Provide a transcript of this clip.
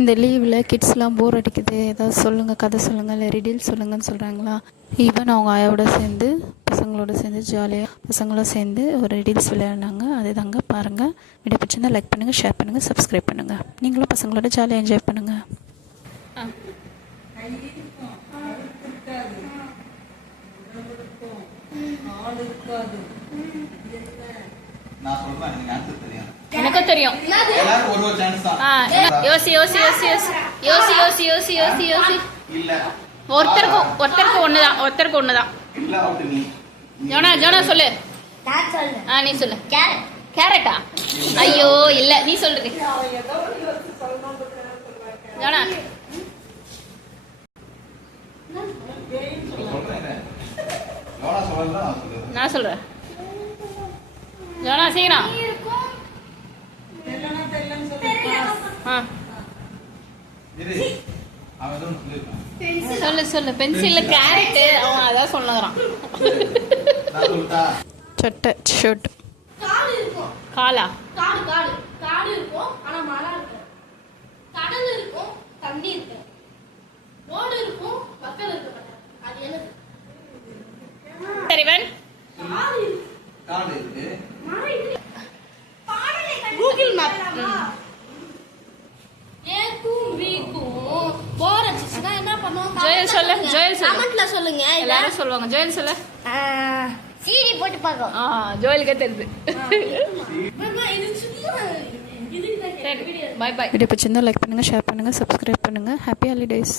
இந்த லீவில் கிட்ஸ்லாம் போர் அடிக்குது, ஏதாவது சொல்லுங்கள், கதை சொல்லுங்கள், இல்லை ரிடில் சொல்லுங்கன்னு சொல்கிறாங்களா. ஈவன் அவங்க ஆயாவோட சேர்ந்து பசங்களோட சேர்ந்து ஜாலியாக பசங்களும் சேர்ந்து ஒரு ரிடில்ஸ் விளையாடினாங்க. அது தாங்க பாருங்கள். வீடியோ பிடிச்சிருந்தால் லைக் பண்ணுங்கள், ஷேர் பண்ணுங்கள், சப்ஸ்கிரைப் பண்ணுங்கள். நீங்களும் பசங்களோட ஜாலியாக என்ஜாய் பண்ணுங்கள். எனக்கு தெரியும். எல்லாரும் ஒரு சான்ஸ் தான். யோசி யோசி யோசி யோசி யோசி யோசி யோசி யோசி யோசி இல்ல ஒருத்தருக்கு ஒண்ணுதான் இல்ல அவுட் நீ. ஜோனா சொல்லு. நான் சொல்லு. நீ சொல்லு. கேரட்டா? ஐயோ இல்ல நீ சொல்றது. ஜோனா நான் சொல்றேன். ஜோனா சீக்கிரம். சொல்லு சொல்லு. பென்சில் கேரட் அவன் அதான் சொல்லுறான். சட்டை ஷர்ட். காலா? காடு காடு காடு இருக்கும் ஆனா மழை இருக்கும். கடல் இருக்கும் தண்ணி இருக்கும். ரோடு இருக்கும் மக்கள் இருக்க மாட்டாங்க. அது என்னது? சரிவன். காடு இருக்கு மழை இருக்கு. Google map. என்ன பண்ணுவோம்? ஜோயல் சொல்லு. ஜோயல் சொல்லு. கமெண்ட்ல சொல்லுங்க. எல்லாரும் சொல்லுவாங்க. ஜோயல் சொல்லு. சீடி போட்டு பாக்கோம். ஜோயலுக்கே தெரியுது. Bye bye. வீடியோ பிடிச்சிருந்தால் லைக் பண்ணுங்கள், ஷேர் பண்ணுங்கள், சப்ஸ்கிரைப் பண்ணுங்கள். Happy holidays.